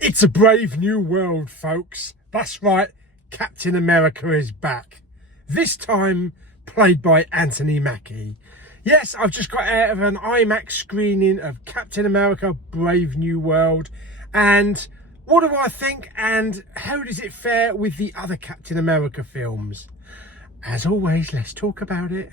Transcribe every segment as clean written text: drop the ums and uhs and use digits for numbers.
It's a brave new world, folks. That's right, Captain America is back. This time played by Anthony Mackie. Yes, I've just got out of an IMAX screening of Captain America Brave New World. And what do I think, and how does it fare with the other Captain America films? As always, let's talk about it.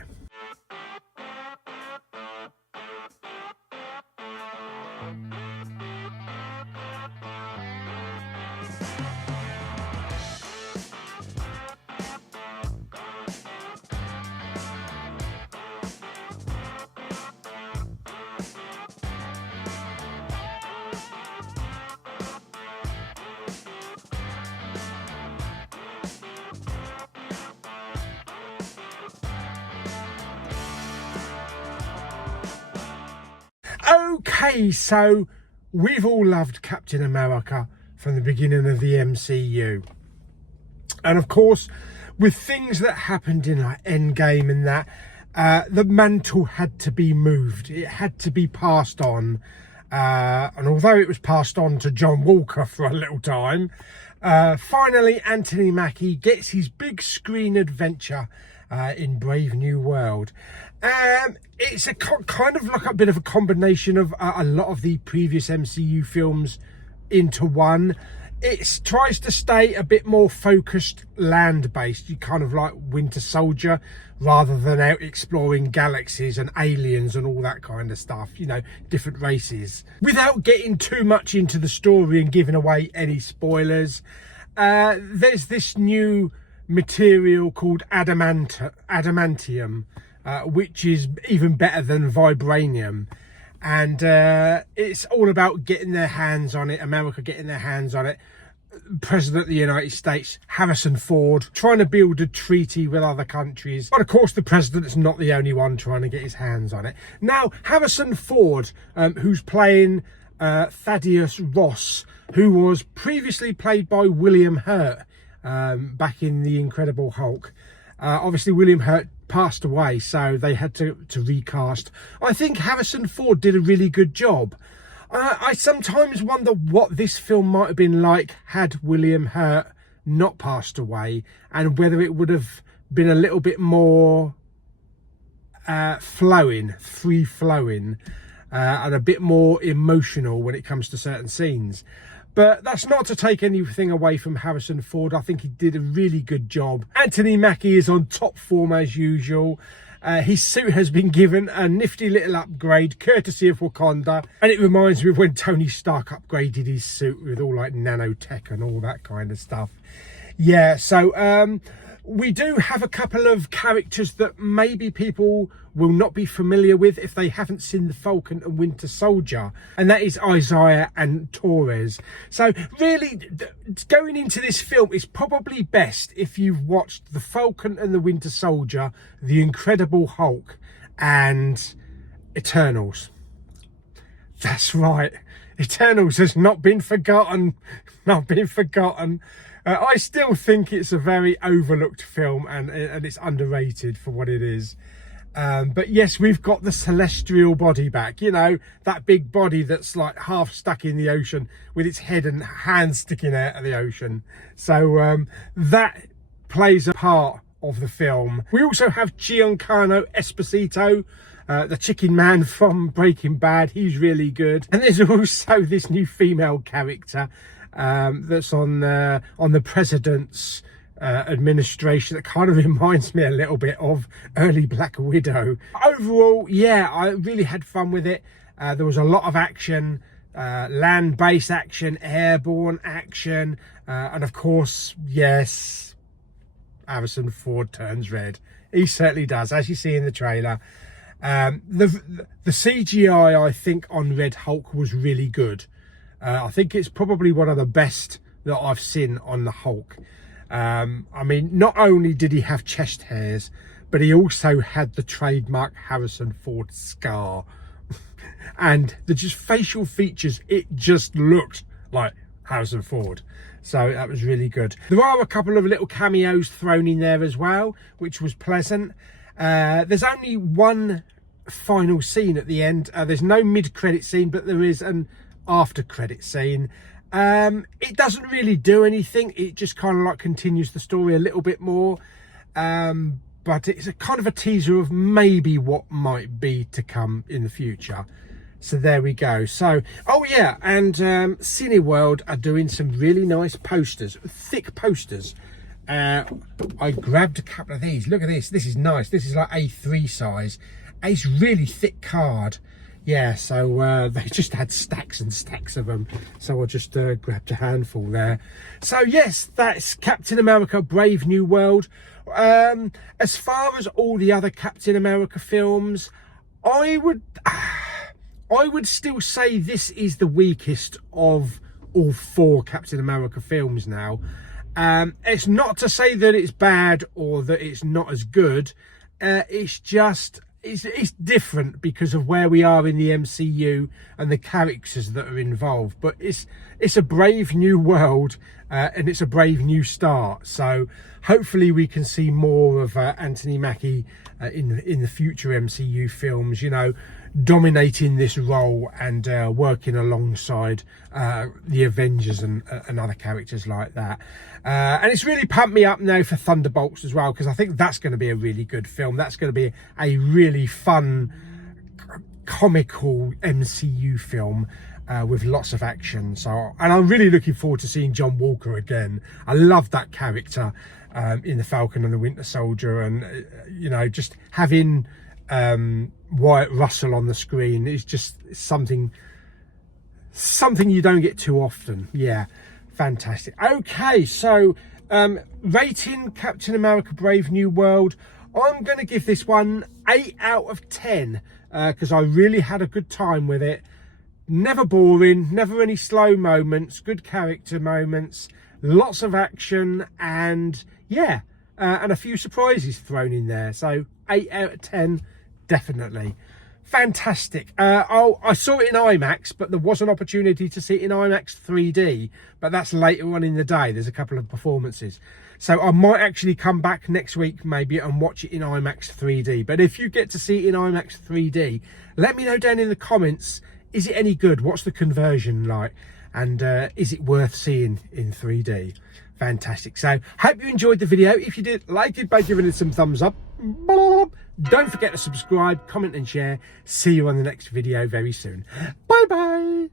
Okay, so we've all loved Captain America from the beginning of the MCU. And of course, with things that happened in like Endgame and that, the mantle had to be moved. It had to be passed on. And although it was passed on to John Walker for a little time, finally Anthony Mackie gets his big screen adventure in Brave New World. It's a kind of like a bit of a combination of a lot of the previous MCU films into one. It tries to stay a bit more focused land-based. You kind of like Winter Soldier, rather than out exploring galaxies and aliens and all that kind of stuff, you know, different races. Without getting too much into the story and giving away any spoilers, there's this new material called adamantium, which is even better than vibranium. And it's all about getting their hands on it, America getting their hands on it. President of the United States, Harrison Ford, trying to build a treaty with other countries. But of course, the president's not the only one trying to get his hands on it. Now, Harrison Ford, who's playing Thaddeus Ross, who was previously played by William Hurt back in The Incredible Hulk. Obviously, William Hurt passed away, so they had to recast. I think Harrison Ford did a really good job. I sometimes wonder what this film might have been like had William Hurt not passed away, and whether it would have been a little bit more free-flowing, and a bit more emotional when it comes to certain scenes. But that's not to take anything away from Harrison Ford. I think he did a really good job. Anthony Mackie is on top form as usual. His suit has been given a nifty little upgrade, courtesy of Wakanda. And it reminds me of when Tony Stark upgraded his suit with all like nanotech and all that kind of stuff. Yeah, so we do have a couple of characters that maybe people will not be familiar with if they haven't seen The Falcon and Winter Soldier, and that is Isaiah and Torres. So really, going into this film, it's probably best if you've watched The Falcon and the Winter Soldier, The Incredible Hulk, and Eternals. That's right, Eternals has not been forgotten. I still think it's a very overlooked film, and it's underrated for what it is. But yes, we've got the celestial body back, you know, that big body that's like half stuck in the ocean with its head and hands sticking out of the ocean. So that plays a part of the film. We also have Giancarlo Esposito, the chicken man from Breaking Bad. He's really good. And there's also this new female character that's on the president's administration that kind of reminds me a little bit of early Black Widow. Overall, yeah, I really had fun with it. There was a lot of action, land-based action, airborne action, and of course, yes, Harrison Ford turns red. He certainly does, as you see in the trailer. The CGI, I think, on Red Hulk was really good. I think it's probably one of the best that I've seen on the Hulk. I mean, not only did he have chest hairs, but he also had the trademark Harrison Ford scar. And the just facial features, it just looked like Harrison Ford. So that was really good. There are a couple of little cameos thrown in there as well, which was pleasant. There's only one final scene at the end. There's no mid-credit scene, but there is an after-credit scene. It doesn't really do anything. It just kind of like continues the story a little bit more. But it's a kind of a teaser of maybe what might be to come in the future. So there we go. So, oh yeah, and Cineworld are doing some really nice posters, thick posters. I grabbed a couple of these. Look at this. This is nice. This is like A3 size. It's really thick card. Yeah, so they just had stacks and stacks of them. So I just grabbed a handful there. So yes, that's Captain America Brave New World. As far as all the other Captain America films, I would still say this is the weakest of all 4 Captain America films now. It's not to say that it's bad or that it's not as good. It's just it's different because of where we are in the MCU and the characters that are involved. But it's a brave new world, and it's a brave new start. So hopefully we can see more of Anthony Mackie in the future MCU films, you know, dominating this role and working alongside the Avengers and other characters like that. And it's really pumped me up now for Thunderbolts as well, because I think that's going to be a really good film. That's going to be a really fun, comical MCU film with lots of action. So, and I'm really looking forward to seeing John Walker again. I love that character in The Falcon and the Winter Soldier, and you know, just having Wyatt Russell on the screen is just something you don't get too often. Yeah, fantastic. Okay, so rating Captain America Brave New World, I'm going to give this one 8 out of 10 because I really had a good time with it. Never boring, never any slow moments, good character moments, lots of action, and yeah, and a few surprises thrown in there. So 8 out of 10, definitely. Fantastic. I saw it in IMAX, but there was an opportunity to see it in IMAX 3D, but that's later on in the day. There's a couple of performances. So I might actually come back next week maybe and watch it in IMAX 3D. But if you get to see it in IMAX 3D, let me know down in the comments, is it any good? What's the conversion like? And is it worth seeing in 3D? Fantastic. So hope you enjoyed the video. If you did, like it by giving it some thumbs up. Don't forget to subscribe, comment and share. See you on the next video very soon. Bye bye.